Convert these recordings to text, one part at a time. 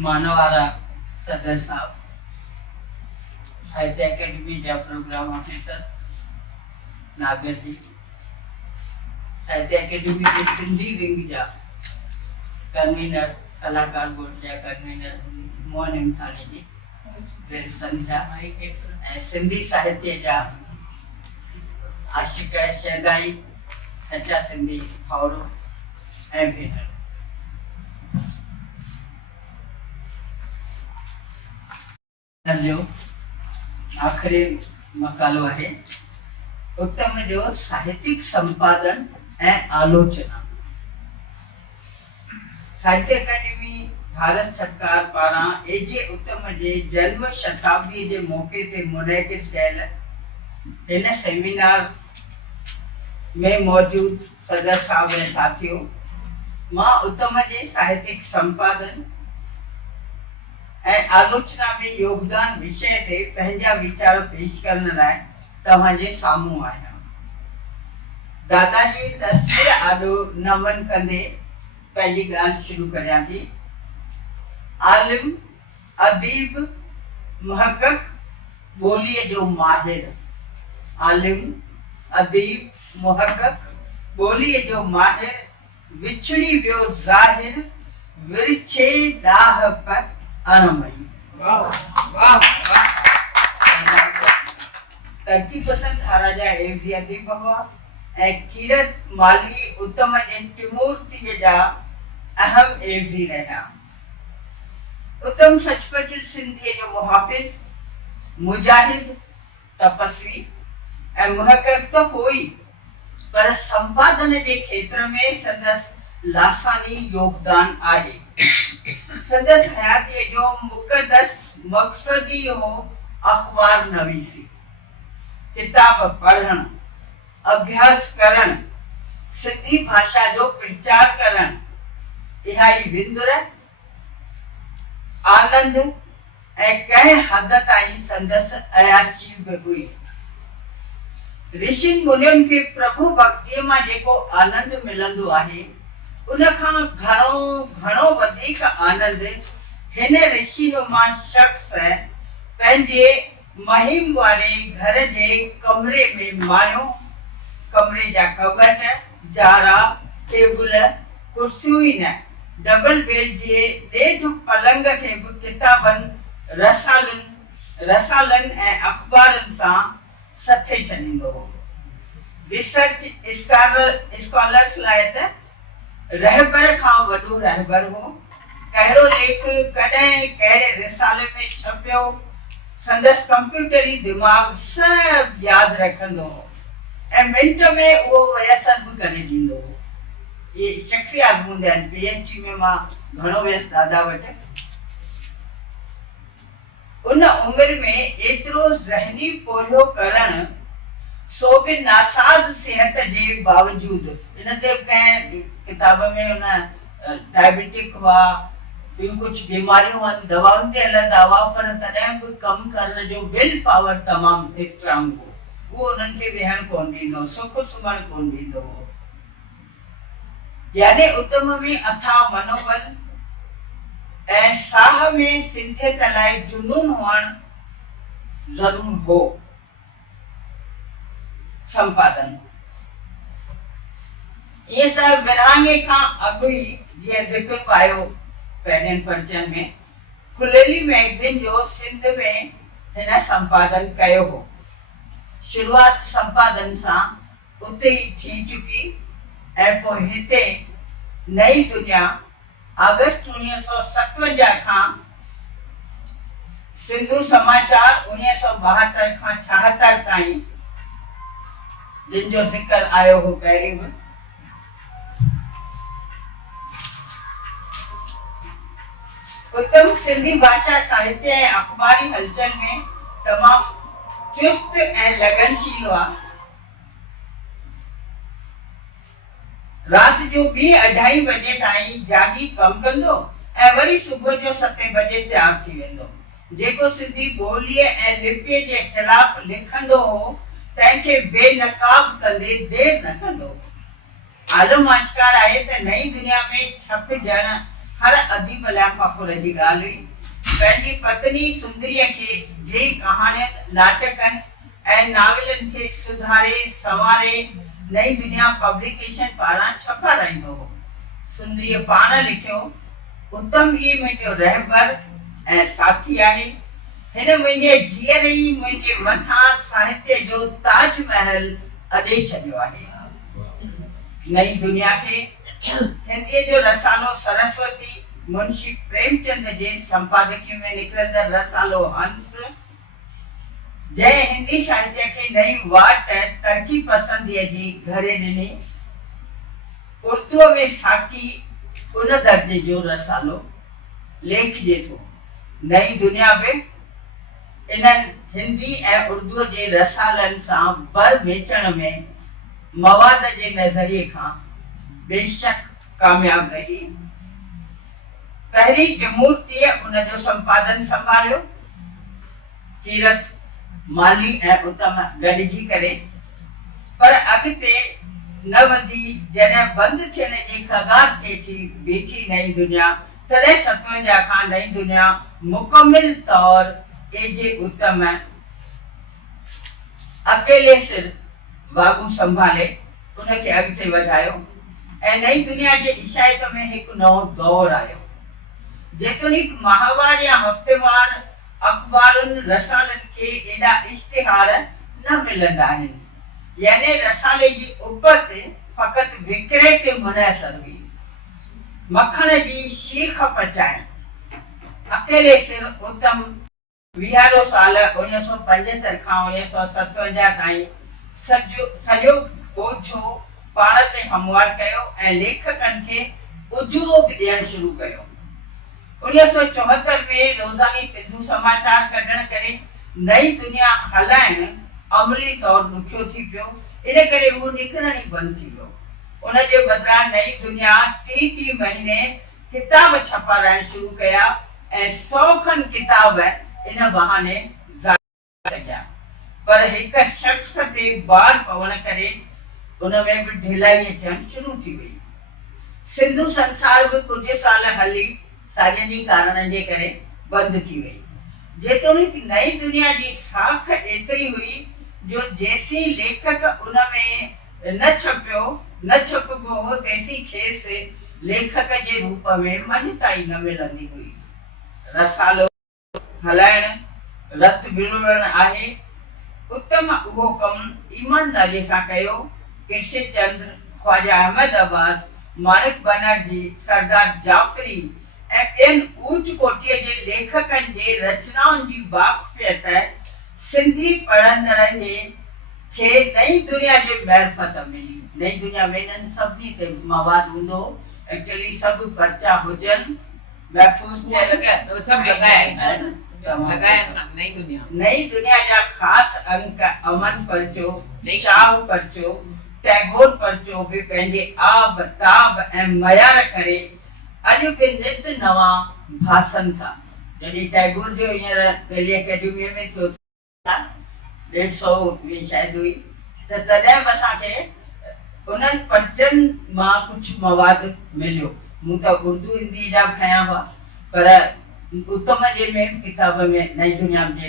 मानवारा सदर साहब, साहित्य अकेडमी जा प्रोग्राम ऑफिसर नागर जी, साहित्य अकेडमी के सिंधी विंग जा कन्वीनर, सलाहकार बोर्ड जा कन्वीनर मोहन इंसानी जी, फिर संध्या ऐं सिंधी साहित्य जा आशिक शहदाई, सच्चा सिंधी भाउरो ऐं भेनर। जो आखिरी मकालो है उत्तम जो साहित्यिक संपादन ऐं आलोचना। साहित्य अकेडमी भारत सरकार पारां एजे उत्तम जे जन्म शताब्दी जे मौके ते मुनक़िद कयल हिन सेमिनार में मौजूद सदर साहब ऐं साथियों, मां उत्तम जे साहित्यिक संपादन ऐं आलोचना में योगदान विषय ते पंहिंजा वीचार पेश करण लाइ तव्हांजे साम्हूं आहियां। दादाजी तस्वीर आॾो नमन कंदे पंहिंजी ॻाल्हि शुरू करियां थी। आलिम, अदीब, मुहक़क़, ॿोलीअ जो माहिर। आलिम, अदीब, मुहक़क़, ॿोलीअ जो माहिर, विछड़ी वियो ज़ाहिर, विरछे ॾाह पर अणमई। तरकी पसंद हाराजा एवज़ी अदीब हुआ ऐं कीरत माली उत्तम जे टिमूर्तीअ जा अहम एवज़ी रहिया। उत्तम सचपच सिंधीअ जो मुहाफ़िज़, मुजाहिद, तपस्वी ऐं मुहक़क़ त हो ई, पर संपादन जे खेत्र में संदसि लासानी योगदान आहे। संदसि हयातीअ जो मुक़दस मक़सद ई हो अख़बार नवीसी, किताब पढ़णु, अभ्यास करणु, सिंधी भाषा जो प्रचार करणु। इहा ई विंदुर, आनंद ऐं कंहिं हद ताईं संदसि अयाची बि हुई। ऋषि मुनियुनि खे प्रभु भक्तीअ मां जेको आनंद मिलंदो आहे, उनखां घणो वधीक आनंद हिन ऋषिनुमा शख्स पंहिंजे महिम वारे घर जे कमरे में माणियो। कमरे जा कबट, जारा, टेबल, कुर्सियूं ई न, डबल बेड जे ॾेढ पलंग खे बि किताबनि, रसालनि ऐं अख़बारनि सां सथे छॾींदो हो। रिसर्च स्कॉलर्स लाइ त रहबर खां वॾो रहबर हो। कहिड़ो लेख कॾहिं कहिड़े रिसाले में छपियो, संदसि कंप्यूटरी दिमाग़ सभु यादि रखंदो हो ऐं मिंट में उहो मुयसर बि करे ॾींदो हो। इहे शख़्सियात हूंदा आहिनि। PhD में मां घणो वियसि दादा वटि। उन उमिरि में एतिरो ज़हनी पोरियो करणु, सो बि नासाज़ सिहत जे बावजूदि, इन ते कंहिं किताब में उन डायबिटिक हुआ, ॿियूं कुझु बीमारियूं आहिनि, दवाउनि ते हलंदा हुआ, पर तॾहिं बि कमु करण जो विल पावर तमामु स्ट्रांग हो। उहो उन्हनि खे वेहणु कोन ॾींदो, सुख सुम्हणु कोन ॾींदो हो। यानी उत्तम में अथाह मनोबल ऐं साह में सिंधियत लाइ जुनून हुअणु ज़रूर हो। संपादन ईअं त विरहाङे खां अॻु ई, जीअं ज़िक्र पायो पहिरियनि पर्चनि में, खुलेली मैगज़ीन जो सिंध में हिन संपादन कयो हो। शुरूआत संपादन सां उते ई थी चुकी ऐं पोइ हिते नई दुनिया अगस्त 1957 खां सिंधु समाचार 1972 खां 76 ताईं, जिन जो ज़िक्र आयो हो पहिरीं बि, उत्तम सिंधी भाषा साहित्य ऐं अख़बारी हलचल में तमामु चुस्त ऐं लगनशील हुआ। राति जो 2-2:30 बजे ताईं जागी कमु कंदो ऐं वरी सुबुह जो 7 बजे तयारु थी वेंदो। जेको सिंधी ॿोलीअ ऐं लिपीअ जे ख़िलाफ़ लिखंदो हो, तंहिंखे बेनकाब कंदे देर न कंदो। आलम आश्कार आहे त नई दुनिया में छपजण हर अदीब लाइ फ़ख़्र जी ॻाल्हि हुई। पंहिंजी पत्नी सुंदरीअ खे जे कहाणियुनि, नाटकनि ऐं नावलनि खे सुधारे संवारे नई दुनिया पब्लिकेशन पारां छपाराईंदो हो। सुंदरीअ पाण लिखियो, उत्तम ई मुंहिंजो रहबर ऐं साथी आहे। हिन मुंहिंजे जीअर ई मुंहिंजे मथां साहित्य जो ताजमहल अॾे छॾियो आहे। नई दुनिया खे हिंदीअ जो रसालो सरस्वती, मुंशी प्रेमचंद जे संपादकीय में निकिरंदड़ रसालो हंस, जंहिं हिंदी साहित्य खे नई वाट तरक़ी पसंदीअ जी घरे ॾिनी, उर्दूअ में साकी उन दर्जे जो रसालो लेखिजे थो। नई दुनिया बि इन्हनि हिंदी ऐं उर्दूअ जे रसालनि सां बर मेचण में मवाद जे नज़रिए खां बेशक कामयाब रही। पहिरीं जमूरतीअ उन जो संपादन संभालियो। कीरत, माली ऐं उत्तम गॾिजी करे, पर अॻिते न वधी जॾहिं बंदि थियण जी कगार ते थी बीठी नई दुनिया, तॾहिं 57 खां नई दुनिया मुकमिल तौर एजे उत्तम अकेले सिर वागू संभाले उनखे अॻिते वधायो ऐं नई दुनिया जे इशायत में हिकु नओं दौर आयो। जेतोणीकि माहवार या हफ़्तेवार अख़बारुनि रसालनि खे एॾा इश्तिहार न मिलंदा आहिनि, यानी रसाले जी उबत फ़क़ति विकिरे ते मुनहसर हुई। मखण जी शीख पचाइण। अकेले सिर उत्तम 20 साल 1975 खां 1957 ताईं सॼो बोझो पाण ते हमवार कयो ऐं लेखकनि खे उजूरो बि ॾियणु शुरू कयो। 1974 में रोज़ानी सिंधु समाचार कढण करे नई दुनिया हलाइण अमली तौर ॾुखियो थी पियो, इन करे उहो निकिरण ई बंदि थी वियो। उन जे बदिरां नई दुनिया 30 महीने किताब छपाराइण शुरू कया ऐं 100 खनि किताब इन बहाने ज़ाहिर सघिया, पर हिक शख़्स ते बार पवण करे उन में बि ढिलाई अचणु शुरू थी वई। सिंधु संसार बि कुझु साल हली साॻियनि कारणनि जे करे बंदि थी वई। जेतोणीकि नई दुनिया जी साख एतिरी हुई जो जेसीं लेखक उन में न छपिबो हो तेसीं खेसि लेखक जे रूप में मञता ई न मिलंदी हुई। रसालो हलाइण रत विड़ुड़ण आहे। उत्तम उहो कमु ईमानदारीअ सां कयो। कृष्ण चंद्र, ख्वाजा अहमद अब्बास, मानिक बनर्जी, सरदार जाफरी ऐं ॿियनि ऊच कोटीअ जे लेखकनि जे रचनाउनि जी वाक़फ़ियत सिंधी पढ़ंदड़नि खे नई दुनिया जी महरफ़त मिली। नई दुनिया में इन्हनि सभिनी ते मवाद हूंदो, एक्चुअली सभु पर्चा हुजनि, महफ़ूज़ नई दुनिया जा ख़ासि अंक अमन पर्चो, शाह पर्चो, टैगोर पर्चो बि पंहिंजे आब ताब ऐं मयार करे अॼु बि नित नवां भासनि था। जॾहिं टैगोर जो हींअर दिल्ली अकेडमीअ में थियो 150 शायदि हुई, त तॾहिं बि असांखे उन्हनि पर्चनि मां कुझु मवाद मिलियो। मूं त उर्दू हिंदी जा खयां हुआ, पर उत्तम जे में किताब में नई दुनिया जे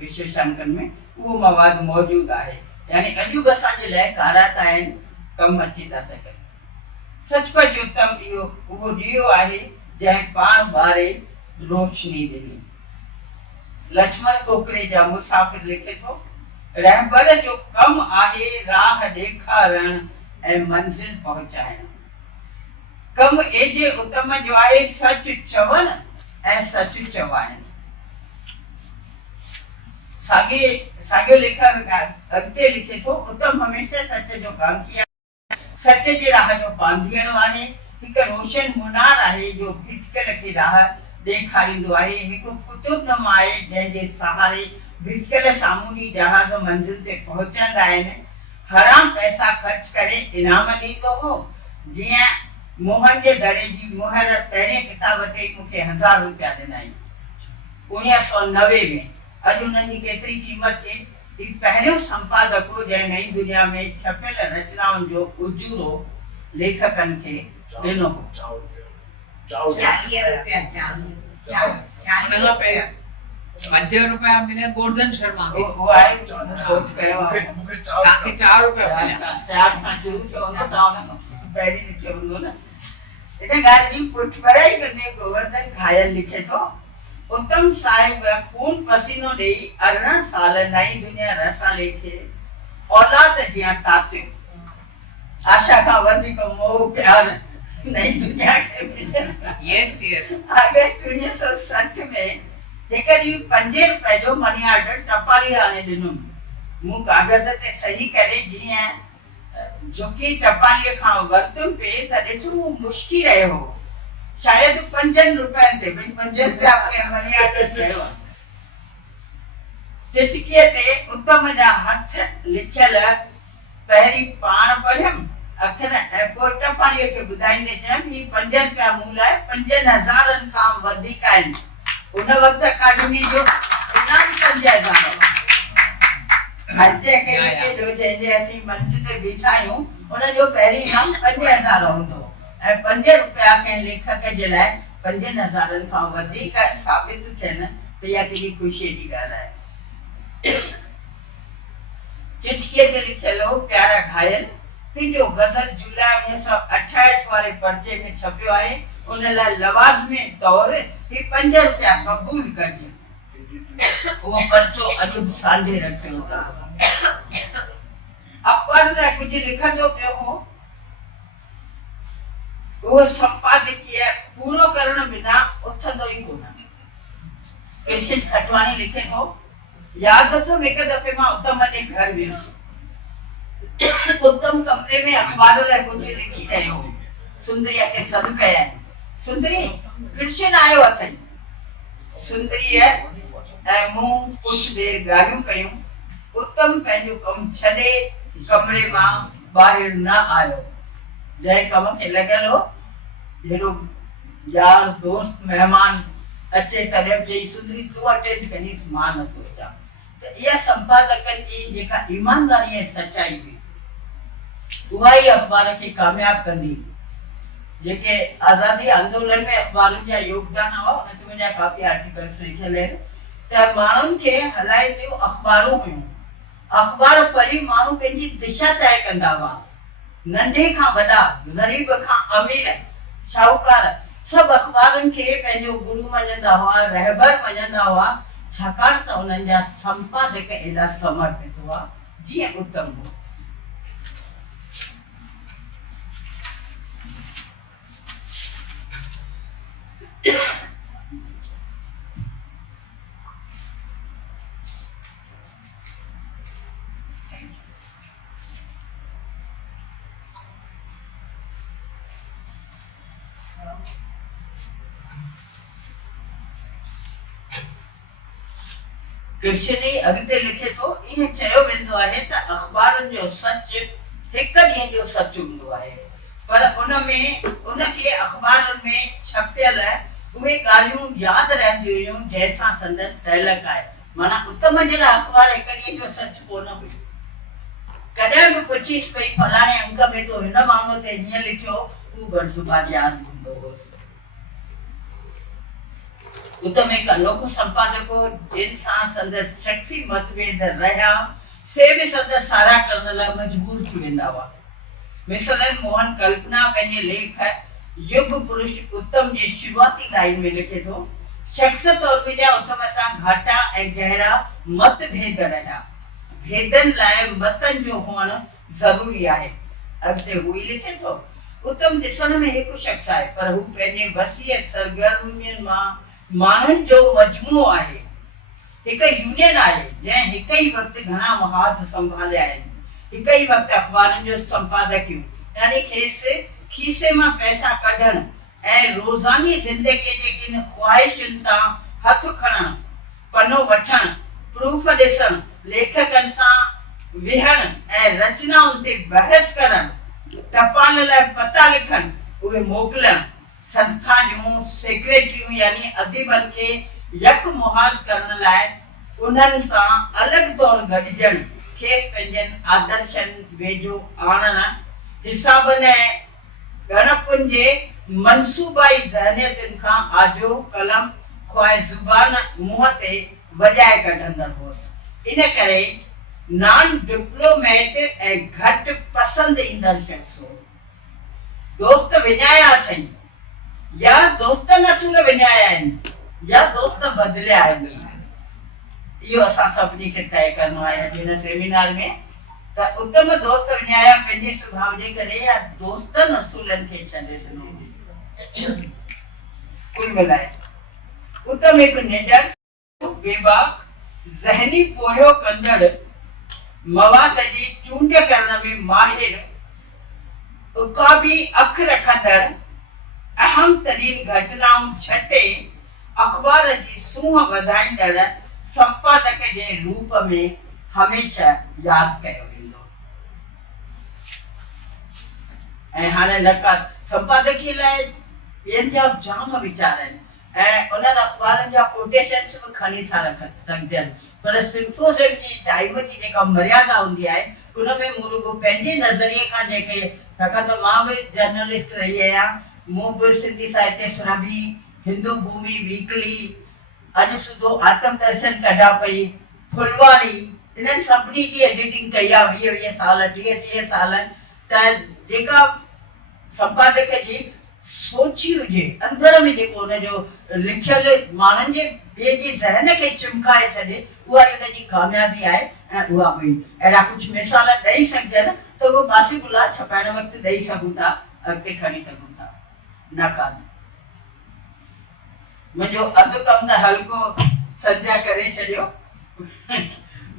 विशेषांकन में उहो मवाद मौजूदु आहे। यानी अॼु बि असांजे लाइ कारात आहिनि, कमु अची था सघनि। सचपच उत्तम इहो उहो ॾीओ आहे जंहिं पाण ॿारे रोशनी ॾिनी। लक्ष्मण कोकरे जा मुसाफ़िर लिखे थो, रहबर जो कमु आहे राह ॾेखारणु ऐं मंज़िल पहुचाइणु। कमु एजे उत्तम जो आहे सच चवणु ऐं सच चवाइणु। साॻियो लेखक अॻिते लिखे थो, उत्तम हमेशह सच जो कांकी आहे, सच जे राह जो बांधीअड़ो आहे, हिकु रोशन मुनार आहे जो भिटकल खे राह ॾेखारींदो आहे, हिकु कुतुबनुमा आहे जंहिंजे सहारे भिटकल सामूंडी जहाज़ मंज़िल ते पहुचंदा आहिनि। हराम पैसा ख़र्च करे इनाम ॾींदो हो। जीअं मोहन जे दड़े जी मुहर पहिरें किताब ते मूंखे 1000 रुपया ॾिनई 1990 में। अॼु उन्हनि जी केतिरी क़ीमत थिए। ही पहिरियों संपादक हो जंहिं नई दुनिया में छपियल रचनाउनि जो उजूरो लेखकनि खे ॾिनो हो। उनखां पहिरियों ₹5 मिलिया गोवर्धन शर्मा खे, वो आहे वोट कयो आहे। तव्हांखे ₹4 मिलिया। चार खां शुरू थियो न तव्हां हुन पहिरीं लिखियो हूंदो न। इन ॻाल्हि जी पुठिभराई कंदे गोवर्धन घायल लिखे थो, उत्तम साहिब खून पसीनो ॾेई 18 साल नई दुनिया रसाले खे औलाद जियां तातियो। आशा खां वधीक मोह प्यार नई दुनिया खे मिलियो। Yes yes. अगस्त 1960 में हिकु ॾींहुं ₹5 जो मनी ऑर्डर टपाली आणे ॾिनुमि। मूं कागज़ ते सही करे जीअं झुकी टपालीअ खां वरितुमि पे त ॾिठो हू मुश्की रहियो हो। शायदि ₹5 ते भई ₹5 मनी ऑर्डर कयो आहे। चिटकीअ ते उत्तम जा हथ लिखियल पहिरीं पाण पढ़ियमि अखर ऐं पोइ टपालीअ खे ॿुधाईंदे चयमि ही ₹5 मूं लाइ 5000 खां वधीक आहिनि। उन वक़्त अकाडमी जो इनाम 5000 साहित्य अकेडमी जो जंहिंजे असीं मंच ते बीठा आहियूं उन जो पहिरीं इनाम 5000 हूंदो ऐं ₹5 कंहिं लेखक जे लाइ 5000 खां वधीक साबित थियनि त इहा केॾी ख़ुशीअ जी ॻाल्हि आहे। चिटकीअ ते लिखियल हो, प्यारा घायल, तुंहिंजो गज़ल जुलाई 1968 वारे पर्चे में छपियो आहे। उन लाइ लवाज़मी तौर ही ₹5 क़बूल कजे। उहो पर्चो अॼु बि सांढे रखियो था। अख़बार लाइ कुझु लिखंदो पियो हो, उहो संपादकीय पूरो करण बिना उथंदो ई कोन। कृष्ण खटवाणी लिखे थो, यादि अथमि हिकु दफ़े मां उत्तम जे घर वियुसि। उत्तम कमरे में अख़बार लाइ कुझु लिखी रहियो हो। सुंदरीअ खे सॾु कया। सुंदरी, कृष्ण आयो अथई। सुंदरीअ ऐं मूं कुझु देरि ॻाल्हियूं कयूं। उत्तम पंहिंजो कमु छॾे कमरे मां ॿाहिरि न आयो। जंहिं कम खे लॻियल हो, हेॾो यार दोस्त महिमान अचे तॾहिं चई, सुंदरी तूं अटेंड करीस, मां नथो अचां। त इहा संपादकनि जी जेका ईमानदारी ऐं सचाई हुई, उहा ई अख़बार खे कामयाबु कंदी। जेके आज़ादी आंदोलन में अख़बारुनि जा योगदान हुआ, उन ते मुंहिंजा काफ़ी आर्टिकल्स लिखियल आहिनि। त माण्हुनि खे हलाईंदियूं अख़बारूं हुयूं। अख़बार पढ़ी माण्हू पंहिंजी दिशा तय कंदा हुआ। नंढे खां वॾा, ग़रीब खां अमीर, शाहूकार सभु अख़बारुनि खे पंहिंजो गुरु मञंदा हुआ, रहबर मञंदा हुआ, छाकाणि त उन्हनि जा संपादक एॾा समर्पित हुआ जीअं उत्तम हो। कृष्णी अॻिते लिखे थो, ईअं चयो वेंदो आहे त अख़बारुनि जो सच हिकु ॾींहं जो सच हूंदो आहे, पर उनखे अख़बारुनि में छपियल उहे ॻाल्हियूं यादि रहंदियूं हुयूं जंहिंसां संदसि तहलक आहे। माना उत्तम जे लाइ अख़बार हिकु ॾींहं जो सच कोन हुई। कॾहिं बि पुछीस पई फलाणे अंक में तो हिन माण्हूअ ते हीअं लिखियो, हू बरज़ुबान यादि हूंदो हुअसि। उत्तम एक अनोखो संपादक हो, जिन सां संदसि शख्सी मतभेद रहिया से बि संदसि सारा करण लाइ मजबूर थी वेंदा हुआ। मिसलन मोहन कल्पना पंहिंजे लेख युग पुरुष उत्तम जे शुरूआती लाइन में लिखे थो, शख्सियत और मुंहिंजा उत्तम सां घाटा ऐं गहरा मतभेद रहिया। भेदनि लाइ मतनि जो हुअणु ज़रूरी आहे। अॻिते हू ई लिखे थो, उत्तम ॾिसण में हिकु शख़्स आहे, पर हू पंहिंजे वसीअ सरगर्मियुनि मां माण्हुनि जो मजमूओ आहे। हिकु यूनियन आहे जंहिं हिकु ई वक़्तु घणा महाज़ संभालिया आहिनि। हिकु ई वक़्तु अख़बारुनि जो संपादकियूं, यानी खेसि खीसे मां पैसा कढणु ऐं रोज़ानी ज़िंदगीअ जे किन ख़्वाहिशुनि तां हथु खणणु, पनो वठणु, प्रूफ ॾिसणु, लेखकनि सां विहणु ऐं रचनाउनि ते बहस करणु, टपाल लाइ पता लिखणु, उहे मोकिलणु, संस्था जूं सेक्रेटरियूं यानी अदीबनि खे यक मुहाज़ करण लाइ उन्हनि सां अलॻि तौर गॾिजणु, खेसि पंहिंजनि आदर्शनि वेझो आणणु, हिसाबनि ऐं ॻणपनि जे मनसूबाई ज़हनियतुनि खां आजो कलम ख्वाए ज़ुबान मुंहं ते वॼाए कढंदड़ हुअसि। इन करे नॉन डिप्लोमेट ऐं घटि पसंदि ईंदड़ शख़्स हो। दोस्त विञाया अथई या दोस्तनि असूल विञाया आहिनि या दोस्त बदिलिया आहिनि, इहो असां सभिनी खे तय करिणो आहे अॼु हिन सेमिनार में। त उत्तम दोस्त विञाया पंहिंजे सुभाउ जे करे या दोस्तनि असूलनि खे छॾे ॾिनो। कुल मिलाए उत्तम हिकु निडर, बेबाक, ज़हनी पोरियो कंदड़, मवाद जी चूंड करण में माहिर, उकाबी अख रखंदड़, अहम तरीन घटनाऊं छटे अख़बार जी सूंह वधाईंदड़ संपादक जे रूप में हमेशा यादि कयो वेंदो। ऐं हाणे लका संपादकीय लाइ ॿियनि जा जाम वीचार आहिनि ऐं उन्हनि अख़बारनि जा कोटेशन्स बि खणी था रख सघजनि, पर सिम्पोज़ियम जी टाइम जी जेका मर्यादा हूंदी आहे उन में मूं रुॻो पंहिंजे नज़रिए खां जेके, छाकाणि त मां बि जर्नलिस्ट रही आहियां, मूं बि सिंधी साहित्य सुरभि, हिंदू भूमि वीकली, अॼु सुधो आत्म दर्शन कढा पई, फुलवारी, इन्हनि सभिनी जी एडिटिंग कई आहे 20 साल 30 साल। त जेका संपादक जी सोची हुजे अंदर में जेको हुनजो लिखियल माण्हुनि जे ॿिए जे ज़हन खे चिमकाए छॾे, उहा ई हुनजी कामयाबी आहे। ऐं उहा बि अहिड़ा कुझु मिसाल ॾेई सघजनि त उहो बासिकुला छपाइण वक़्तु ॾेई सघूं था, अॻिते खणी सघूं था। नाकाद मुंहिंजो अधु कमु त हल्को संध्या करे छॾियो।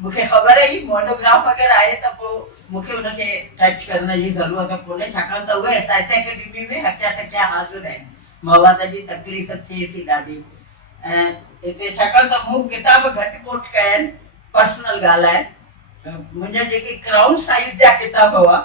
मूंखे ख़बर ई मोनोग्राफ अगरि आहे त पोइ मूंखे हुनखे टच करण जी ज़रूरत कोन्हे, छाकाणि त उहे साहित्य अकेडमी में हकिया तकिया हाज़िर आहिनि। मवाद जी तकलीफ़ थिए थी ॾाढी, ऐं हिते छाकाणि त मूं किताब घटि कोट कया आहिनि, पर्सनल ॻाल्हि आहे। मुंहिंजा जेके क्राउन साइज़ जा किताब हुआ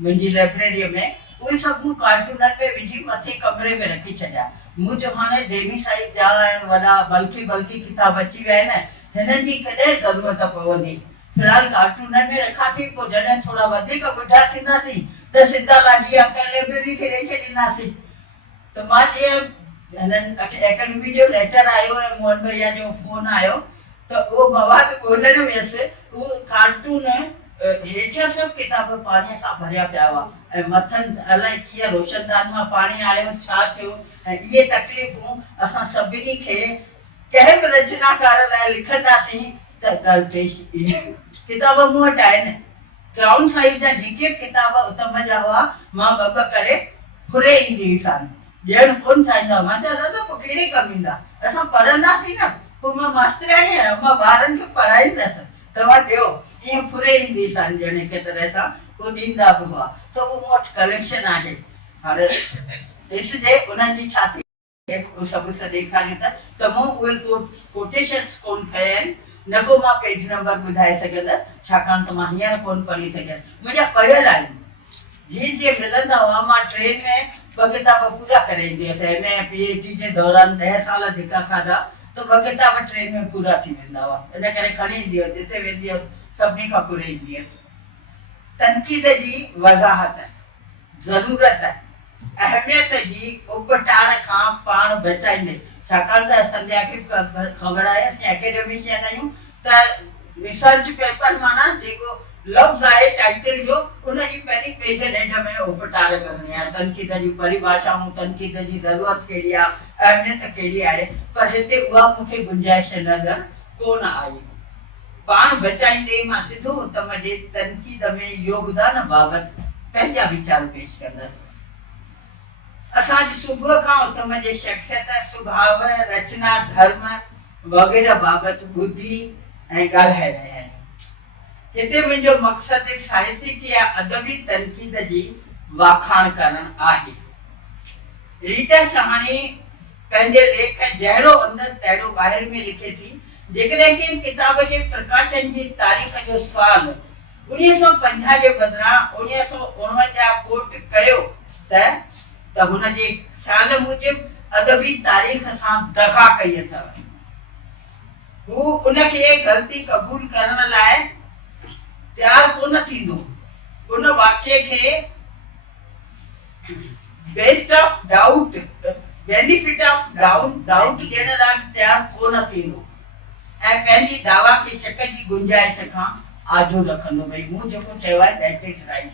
मुंहिंजी लाइब्रेरीअ में, उहे सभु मूं कार्टूननि में विझी मथे कमरे में रखी छॾिया। मूं जो हाणे डेवी साइज़ जा ऐं वॾा बल्कि किताब अची विया आहिनि, हिननि जी कॾहिं ज़रूरत पवंदी। फ़िलहाल कार्टूननि में रखां थी, पोइ जॾहिं थोरा वधीक ॿुढा थींदासीं त सिधा लाॾी अंकल लाइब्रेरी खे ॾेई छॾींदासीं। त मां जीअं हिननि एकेडमी जो लेटर आयो ऐं मोहन भैया जो फ़ोन आयो त उहो मवाद ॻोल्हण वियसि। उहो कार्टून हेठियां सभु किताब पाणीअ सां भरिया पिया हुआ ऐं मथनि अलाए कीअं रोशनदान मां पाणी आयो, छा थियो। ऐं इहे तकलीफ़ूं असां सभिनी खे कंहिं बि रचनाकार लाइ लिखंदासीं त दरपेश ईंदियूं। किताब मूं वटि आहिनि, क्राउन साइज़ जा जेके किताब उत्तम जा हुआ मां ॿ करे फुरे ईंदी हुईसां, ॾियणु कोन चाहींदा। मां चयो दादा पोइ कहिड़े कमु ईंदा, असां पढ़ंदासीं न, पोइ मां मास्तरियाणी आहियां, मां ॿारनि खे पढ़ाईंदसि, तव्हां ॾियो। ईअं फुरे ईंदी सां ॼण हिक तरह सां, पोइ ॾींदा बि हुआ। त उहो मूं वटि कलेक्शन आहे। हाणे ॾिसजे उन्हनि जी छा थी सभु ॾेखारियूं त मूं उहे कोटेशन्स कोन कया आहिनि, न को मां पेज नंबर ॿुधाए सघंदसि, छाकाणि त मां हींअर कोन पढ़ी सघियसि। मुंहिंजा पढ़ियल आहिनि, जीअं जीअं मिलंदा हुआ मां ट्रेन में 2 किताब पूरा करे ईंदी हुअसि। एम ए PhD जे दौरान 10 साल धिका खाधा त 2 किताब ट्रेन में पूरा थी वेंदा हुआ, इन करे खणी ईंदी हुअसि। जिते वेंदी हुअसि सभिनी खां पूरे ईंदी हुअसि। तनक़ीद जी वज़ाहत, ज़रूरत, अहमियत जी उबटाड़ खां पाण बचाईंदे, छाकाणि त संध्या खे ख़बर आहे असीं एकेडमिशियन आहियूं त रिसर्च पेपर माना जेको लफ़्ज़ आहे टाइटल जो, उनजी पहिरीं पेज ॾेढ में उबटाड़ करणी आहे। तनक़ीद जी परिभाषाऊं, तनक़ीद जी ज़रूरत कहिड़ी आहे, अहमियत कहिड़ी आहे, पर हिते उहा मूंखे गुंजाइश नज़र कोन आई। पाण बचाईंदे मां सिधो उत्तम जे तनक़ीद में योगदान बाबति पंहिंजा वीचार पेश कंदसि। असां अॼु सुबुह खां उत्तम जे शख़्सियत, सुभाउ, रचना, धर्म वग़ैरह बाबति ॿुधी ऐं ॻाल्हाए रहिया आहियूं। हिते मुंहिंजो मक़सदु साहित्यिक या अदबी तनक़ीद जी वाखाण करणु आहे। रीटा शहाणी पंहिंजे लेख जहिड़ो अंदरि तहिड़ो ॿाहिरि में लिखे थी। जेकॾहिं कंहिं किताब जे प्रकाशन जी तारीख़ जो साल 1950 जे बदिरां 1949 कोट कयो त हुनजे ख़्याल मूजिबि अदबी तारीख़ सां दग़ा कई अथव। हू उनखे ग़लती क़बूल करण लाइ तयारु कोन थींदो। उन वाक़िए खे best of doubt benefit of doubt ॾियण लाइ बि तयारु कोन थींदो ऐं पंहिंजी दावा खे शक जी गुंजाइश खां आजो रखंदो भई मूं जेको चयो आहे दैट इज राइट।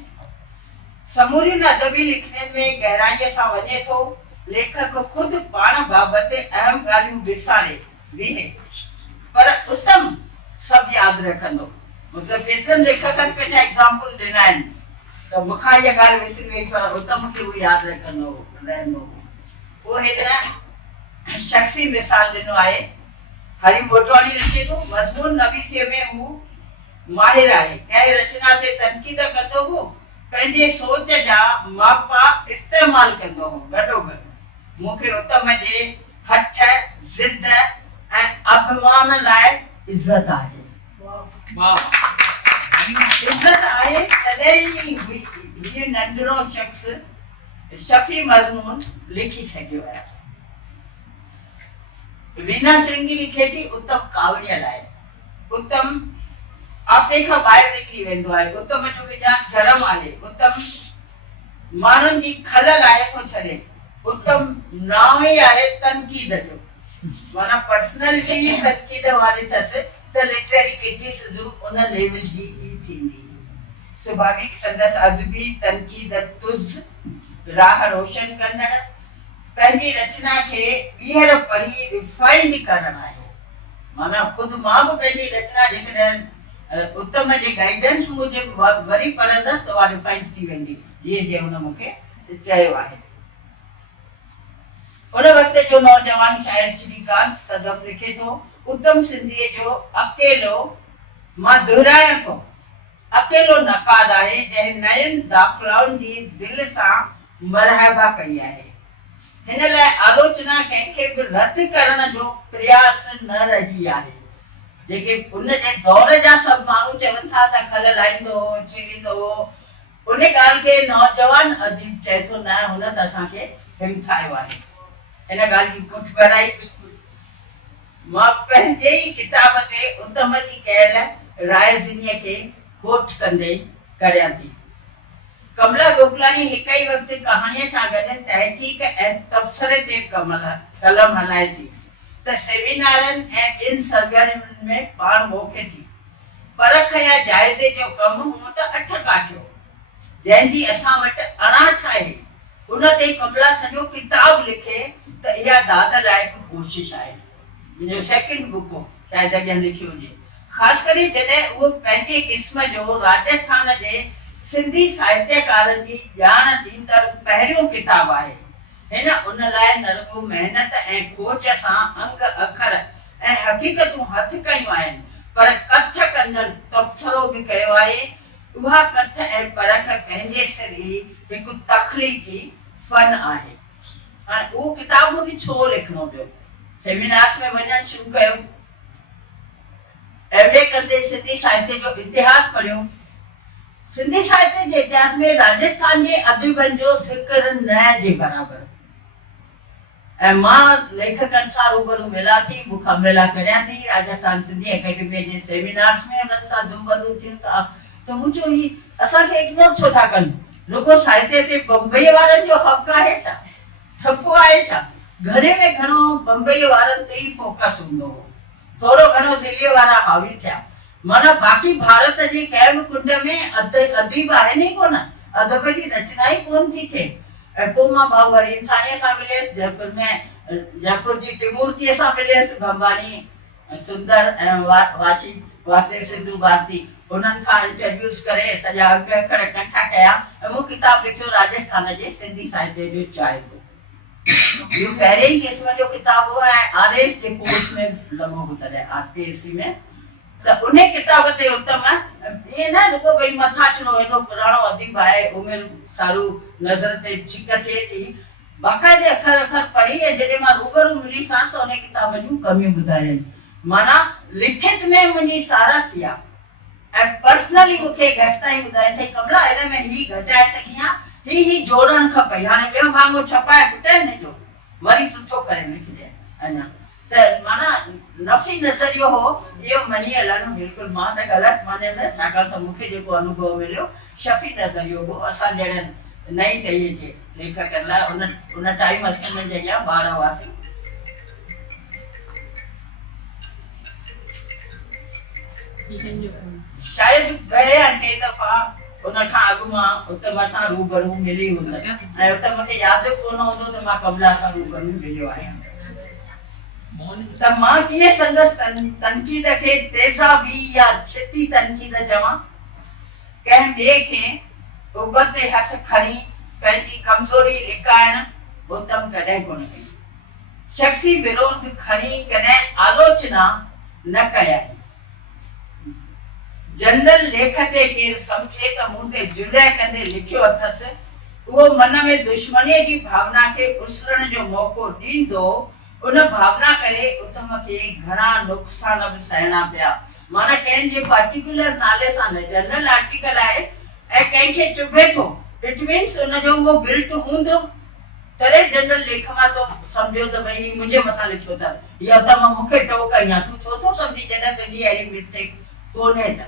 समूरियुनि अदबी लिखणनि में गहराईअ सां वञे थो, लेखक ख़ुदि पाण बाबति अहम ॻाल्हियूं विसारे वेहे पर उत्तम सभु यादि रखंदो। मतिलबु केतिरनि लेखकनि पंहिंजा एग्ज़ाम्पल ॾिना आहिनि त मूंखां इहा ॻाल्हि विसरी वई पर उत्तम खे उहो यादि रखंदो रहंदो। पोइ हिन शख़्सी मिसाल ॾिनो आहे। हरी मोटवाणी लिखे थो, मज़मून नवीसीअ में हू माहिर आहे, कंहिं रचना ते तनक़ीद कंदो हो, पंहिंजे सोच जा मापा इस्तेमाल कंदो हो। गॾोगॾु मूंखे उत्तम जे हठ ज़िद ऐं अभिमान लाइ इज़त आहे। इज़त आहे तॾहिं ई हीउ नंढड़ो शख़्स शफ़ी मज़मून लिखी सघियो आहे। वीना श्रृंगी लिखे थी उत्तम कावड़ीअ लाइ। उत्तम आपे खां ॿाहिरि निकिरी वेंदो आहे। उत्तम जो मिजाज गरम आहे। उत्तम माण्हुनि जी खल लाइ थो छॾे। उत्तम नाम ई आहे तनक़ीद जो, माना पर्सनैलिटी तनक़ीद वारी अथसि त लिटरेरी क्रिटिसिज्म उन लेवल जी ई थींदी। स्वाभाविक संदसि अदबी तनक़ीद तुज़ राह रोशन कंदड़ पंहिंजी रचना खे ॿीहर पढ़ी रिफाइन करणु आहे। माना ख़ुदि मां बि पंहिंजी रचना जेकॾहिं उत्तम जे गाइडेंस मूजिबि वरी पढ़ंदसि त उहा रिफाइन थी वेंदी जीअं जीअं हुन मूंखे चयो आहे। उन वक़्त जो नौजवान शाइर श्रीकांत सदफ लिखे थो, उत्तम सिंधीअ जो अकेलो मां दुहिरायां थो अकेलो नक़ाद आहे जंहिं नयनि दाख़िलाउनि जी दिलि सां मरहबा कई आहे। हिन लाइ आलोचना कंहिंखे बि रद्द करण जो प्रयास न रही आहे। जेके उन जे दौर जा सभु माण्हू चवनि था त खल लाहींदो हो, छेड़ींदो हो, उन ॻाल्हि खे नौजवान अदीब चए थो न हुन त असांखे हिमथायो आहे। हिन ॻाल्हि जी पुठ भराई मां पंहिंजे ई किताब ते उत्तम जी कयल रायज़िनीअ खे कोट कंदे करियां थी। कमला गोकलानी हिक ई वक़्तु कहाणीअ सां गॾु तहक़ीक़ ऐं तबसरे ते कलम हलाए थी त सेमिनारनि ऐं ॿियनि सरगर्मियुनि में पाण मोखे थी। परख या जाइज़े जो कमु हूंअ त 8 काठियो, जंहिंजी असां वटि 68 आहे। उन ते कमला सॼो किताब लिखे त इहा दाद लाइक़ कोशिश आहे। मुंहिंजो सेकेंड बुक हो, शायदि अॻियां लिखियो हुजे। ख़ासि करे जॾहिं उहो पंहिंजे क़िस्म जो राजस्थान जे सिंधी साहित्यकारनि जी ॼाण ॾींदड़ पहिरियों किताबु आहे। हिन उन लाइ न रुॻो महिनत ऐं खोज सां अंग अखर ऐं हक़ीक़तूं हथ कयूं आहिनि, पर कथ कंदड़ तबसरो बि कयो आहे। उहा कथ ऐं परख पंहिंजे सिर ई हिकु तख़लीक़ी फ़न आहे। हाणे उहो किताबु मूंखे छो लिखिणो पियो? सेमिनार्स में वञणु शुरू कयो, MA कंदे सिंधी साहित्य जो इतिहास पढ़ियो। सिंधी साहित्य जे इतिहास में राजस्थान जे अदीबनि जो ज़िक्र न जे बराबरि। ऐं मां लेखकनि सां रूबरू मिलां थी, मुकाबला करियां थी राजस्थान सिंधी एकेडमी जे सेमिनार्स में, उन्हनि सां दुबदू थियूं था त मूं चयो ही असांखे इग्नोर छो था कनि? रुॻो साहित्य ते बम्बई वारनि जो हक़ आहे छा? ठपो आहे छा? घणे में घणो बम्बई वारनि ते ई फोकस हूंदो हो, थोरो घणो दिल्लीअ वारा हावी थिया। माना बाक़ी भारत जे कंहिं बि कुंड में अदीब आहिनि ई कोन, अदब जी रचना ई कोन थी थिए। ऐं पोइ मां भाऊ वरी इंसानीअ सां मिलियसि, जयपुर जी टिमूर्तीअ सां मिलियसि, भंबानी सुंदर ऐं वासिव सिंधु भारती, उन्हनि खां इंटरव्यूज़ करे सॼा अंग अखर इकठा कया ऐं मूं किताबु लिखियो राजस्थान जे सिंधी साहित्य जो चाइतो। इहो पहिरें ई क़िस्म जो किताबु हो ऐं RS जे कोर्स में लॻो हो तॾहिं RPSC में। त उन किताब ते उत्तम ईअं न रुॻो भई मथां अचिणो हेॾो पुराणो अदीब आहे, उमिरि सारू नज़र ते छिक थिए थी, बाक़ाइदे अखर अखर पढ़ी ऐं जॾहिं मां रूबरू मिली सां त उन किताब जूं कमियूं ॿुधाइनि। माना लिखित में मुंहिंजी सारा थी आहे ऐं पर्सनली मूंखे घटि ताईं ॿुधाए थी कमला हिन में ही घटाए सघी आहे, ही जोड़णु खपे, हाणे ॿियो भाङो छपाए पुटे हिनजो वरी सुठो करे लिखिजे अञा। त माना नफ़ी नज़रियो हो इहो मञी हलणु बिल्कुलु मां त ग़लति मञंदसि, छाकाणि त मूंखे जेको अनुभव मिलियो शफ़ी नज़रियो हो। असां जहिड़नि नई टई जे लेखकनि लाइ उन टाइम असां में जॻह ॿार हुआसीं। शायदि ॿ या टे दफ़ा उन खां अॻु मां उत्तम सां रूबरू मिली हूंदसि ऐं उते मूंखे यादि कोन हूंदो त मां कमला सां रूबरू मिलियो आहियां। त मां कीअं संदसि तनक़ीद खे तेज़ाबी या छिती तनक़ीद चवां? कंहिं ॿिए खे उबते हथ खणी पंहिंजी कमज़ोरी लिकाइण उत्तम कॾहिं कोन कई। शख़्सी विरोध खणी कॾहिं आलोचना न कयाई। जनरल लेख ते केरु सम्झे त मूं ते जुल्ह कंदे लिखियो अथसि, उहो मन में दुश्मनीअ जी भावना खे उसरण जो मौक़ो ॾींदो। उन भावना करे उत्तम खे घणा नुक़सान बि सहणा पिया। माना कंहिंजे पर्टिकुलर नाले सां न, जनरल आर्टिकल आहे ऐं कंहिंखे चुभे थो, इट मीन्स उनजो उहो गिल्ट हूंदो, तॾहिं जनरल लेख मां तो सम्झो त भई हीउ मुंहिंजे मथां लिखियो अथसि या त मां मूंखे टो कई आहे, तूं छो थो सम्झी जॾहिं तुंहिंजी अहिड़ी मिस्टेक कोन्हे त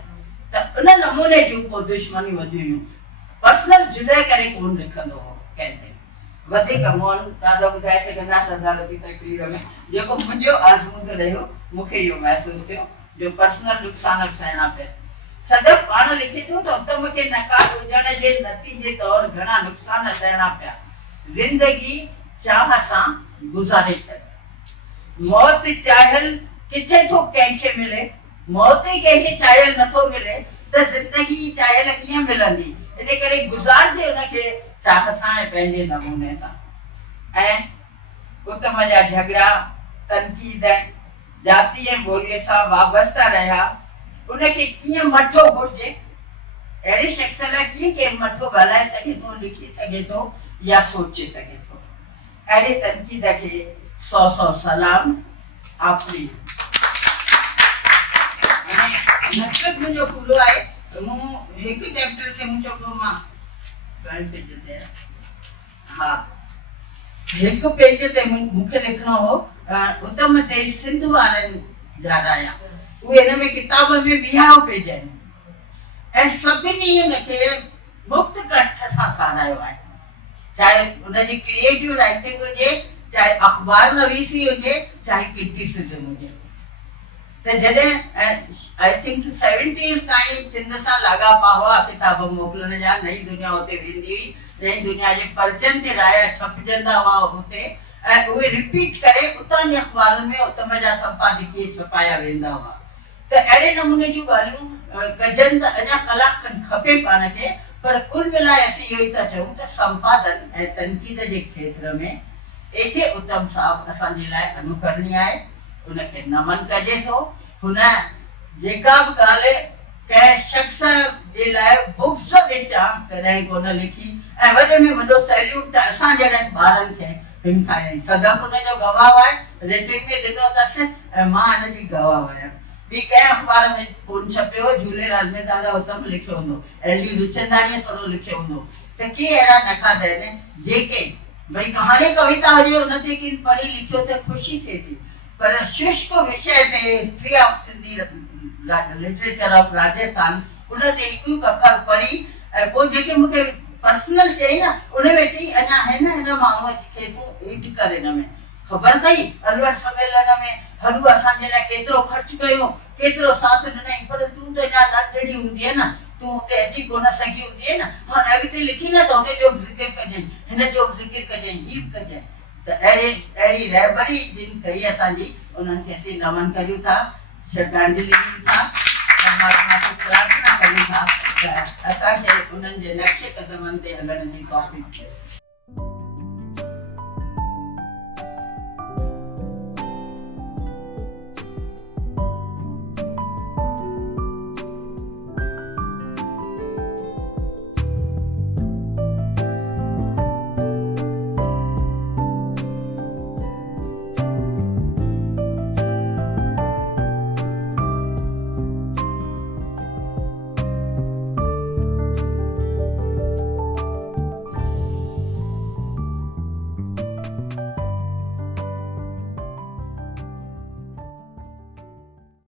उन नमूने जूं पोइ दुश्मनी वधियूं हुयूं। पर्सनल जुल्ह करे कोन लिखंदो हो कंहिं ते। वधीक मोहन दादा ॿुधाए सघंदा सदारती तकरीर में जेको मुंहिंजो आज़मूदो रहियो, मूंखे इहो महसूसु थियो जो पर्सनल नुक़सान बि सहणा पियसि। सदफ़ पाण लिखे थो त उत्तम खे नकार हुजण जे नतीजे तौरु घणा नुक़सान सहणा पिया। ज़िंदगी चाह सां गुज़ारे छॾी। मौत चाहियल किथे थो कंहिंखे मिले, मौत ई कंहिंखे चाहियल नथो मिले त ज़िंदगी चाहियल कीअं मिलंदी? इन करे गुज़ारजे उनखे चाह सां ऐं पंहिंजे नमूने सां। ऐं उत्तम जा झगड़ा तनक़ीद जाती ऐं ॿोलीअ सां वाबस्ता रहिया। उनखे कीअं मठो घुरिजे, अहिड़े शख़्स लाइ कीअं केरु मठो ॻाल्हाए सघे थो, लिखी सघे थो या सोचे सघे थो। अहिड़े तनक़ीद खे 100 सलाम आफ़रीन। मक़सदु मुंहिंजो पूरो आहे। मूं हिकु चैप्टर ते मूं चयो मां हिकु पेज ते मूंखे लिखिणो हो उत्तम ते सिंध वारनि जा राया। उहे हिन में किताब में 20 पेज आहिनि ऐं सभिनी हुनखे मुक्त कंठ सां सारायो आहे। चाहे उनजी क्रिएटिव राइटिंग हुजे, चाहे अख़बार नवीसी हुजे, चाहे क्रिटिसिज्म हुजे। त जॾहिं आई थिंक 70s ताईं सिंध सां लाॻापा हुआ किताब मोकिलण जा, नई दुनिया हुते वेंदी हुई, नई दुनिया जे पर्चनि ते राया छपजंदा हुआ हुते ऐं उहे रिपीट करे उतां जे अख़बारुनि में उत्तम जा संपादकीय छपाया वेंदा हुआ। त अहिड़े नमूने जूं ॻाल्हियूं कजनि त अञा कलाक खनि खपे पाण खे, पर कुल मिलाए असीं इहो ई था चऊं त संपादन ऐं तनक़ीद जे खेत्र में एजे उत्तम साहब असांजे लाइ अनुकरणीय आहे। उनखे नमन कजे थो। हुन जेका बि ॻाल्हि कंहिं शख़्स जे लाइ बुक्स विचां कॾहिं कोन लिखी ऐं वॾे में वॾो सैल्यूट त असां जहिड़नि ॿारनि खे हिमथायईं। सदफ़ हुनजो गवाह आहे, रेटिंग में ॾिनो अथसि ऐं मां हिनजी गवाह आहियां। ॿी कंहिं अख़बार में कोन छपियो, झूलेलाल में दादा उत्तम लिखियो हूंदो, एल.डी. रुचंदाणीअ थोरो लिखियो हूंदो। त के अहिड़ा नखास आहिनि जेके भई कहाणी कविता हुजे उन ते किन पढ़ी लिखियो त ख़ुशी थिए थी, पर शुष्क विषय ते history of Sindhi literature of Rajasthan उन ते हिकु अखर पढ़ी ऐं पोइ जेके मूंखे पर्सनल चई न, उन में चई अञा हिन माण्हूअ खे तूं एड कर, हिन में ख़बर अथई अलवर सम्मेलन में हरू असांजे लाइ केतिरो ख़र्च कयो, केतिरो साथ ॾिनई, पर तूं त अञा नंढड़ी हूंदी आहे न, तूं हुते अची कोन सघी हूंदी आहे न। मां अॻिते लिखी न त हुनजो बि ज़िक्र कजांइ, हिनजो बि ज़िक्र कजांइ, हीअ बि कजांइ। त अहिड़ी रहबरी जिन कई असांजी, उन्हनि खे असीं नमन करियूं था, श्रद्धांजलि ॾियूं था, परमात्मा खां प्रार्थना करियूं था त असांखे उन्हनि जे नक्शे क़दमनि ते हलण जी तौफ़ीक़ ॾिए।